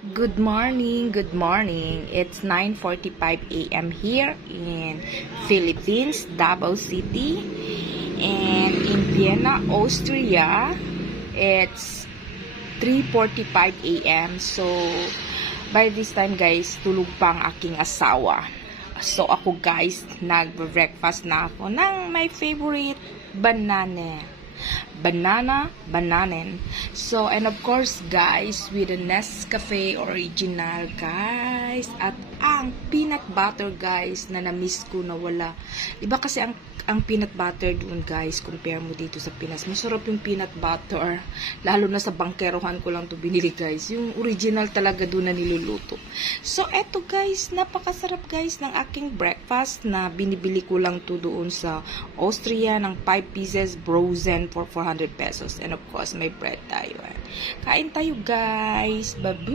Good morning, good morning. It's 9:45 a.m. here in Philippines, Davao City. And in Vienna, Austria, it's 3:45 a.m. So, by this time guys, tulog pa ang aking asawa. So, ako guys, nag-breakfast na ako ng my favorite bananen. So, and of course, guys, with the Nescafe Original, guys. At ang peanut butter, guys, na na-miss ko na wala. Diba kasi ang peanut butter doon, guys, compare mo dito sa Pinas. Masarap yung peanut butter. Lalo na sa bangkerohan ko lang to binili, guys. Yung original talaga doon na niluluto. So, eto, guys, napakasarap, guys, ng aking breakfast na binibili ko lang to doon sa Austria ng 5 pieces frozen for 400 pesos. And of course, may bread tayo. Kain tayo, guys. Babu!